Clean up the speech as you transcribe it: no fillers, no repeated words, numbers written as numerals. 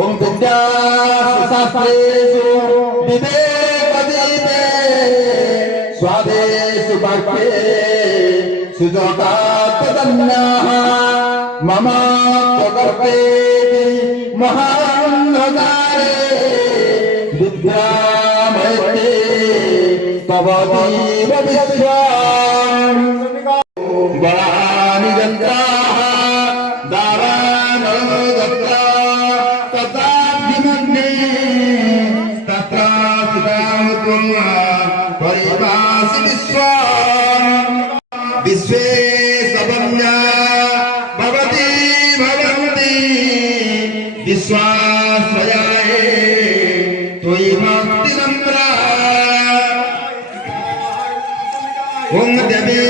Om Vidya Sastresu Vivekadite Swadesu Bhakti Sujata Tadanyaha Mama Tvagarte Mahanagare Vidya Maite Pavati Vavishwan Barani Janta विश्वे सबन्या भवति भवन्ति विश्वास्वयाये त्वयि भक्ति नम्रा ओम देवी